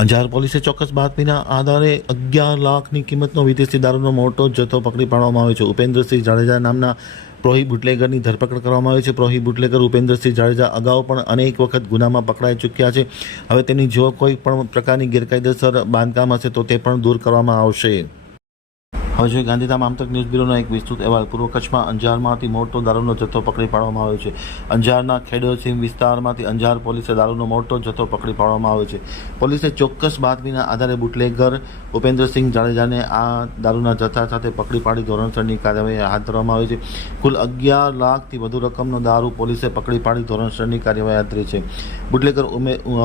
અંજાર પોલીસે ચોક્કસ બાતમીના આધારે અગિયાર લાખની કિંમતનો વિદેશી દારૂનો મોટો જથ્થો પકડી પાડવામાં આવ્યો છે. ઉપેન્દ્રસિંહ જાડેજા નામના પ્રોહી બુટલેગરની ધરપકડ કરવામાં આવી છે. પ્રોહી બુટલેગર ઉપેન્દ્રસિંહ જાડેજા અગાઉ પણ અનેક વખત ગુનામાં પકડાઈ ચૂક્યા છે. હવે તેની જો કોઈ પણ પ્રકારની ગેરકાયદેસર બાંધકામ હશે તો તે પણ દૂર કરવામાં આવશે. હવે જોઈએ ગાંધીધામ આમતક ન્યૂઝ બ્યુરોનો એક વિસ્તૃત અહેવાલ. પૂર્વ કચ્છમાં અંજારમાંથી મોટો દારૂનો જથ્થો પકડી પાડવામાં આવ્યો છે. અંજારના ખેડોસીમ વિસ્તારમાંથી અંજાર પોલીસે દારૂનો મોટો જથ્થો પકડી પાડવામાં આવ્યો છે. પોલીસે ચોક્કસ બાતમીના આધારે બુટલેગર ઉપેન્દ્રસિંહ જાડેજાને આ દારૂના જથ્થા સાથે પકડી પાડી ધોરણસરની કાર્યવાહી હાથ ધરવામાં આવી છે. કુલ અગિયાર લાખથી વધુ રકમનો દારૂ પોલીસે પકડી પાડી ધોરણસરની કાર્યવાહી હાથ ધરી છે. બુટલેગર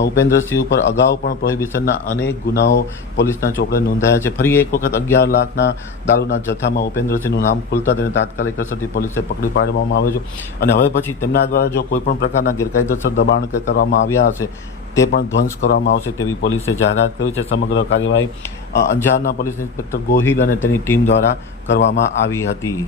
ઉપેન્દ્રસિંહ ઉપર અગાઉ પણ પ્રોહિબિશનના અનેક ગુનાઓ પોલીસના ચોપડે નોંધાયા છે. ફરી એક વખત અગિયાર લાખના દારૂના જથ્થામાં ઉપેન્દ્રસિંહનું નામ ખુલતા તેને તાત્કાલિક અસરથી પોલીસે પકડી પાડવામાં આવે છે. અને હવે પછી તેમના દ્વારા જો કોઈપણ પ્રકારના ગેરકાયદેસર દબાણ કરવામાં આવ્યા હશે, તે પણ ધ્વંસ કરવામાં આવશે તેવી પોલીસે જાહેરાત કરી છે. સમગ્ર કાર્યવાહી અંજારના પોલીસ ઇન્સ્પેક્ટર ગોહિલ અને તેની ટીમ દ્વારા કરવામાં આવી હતી.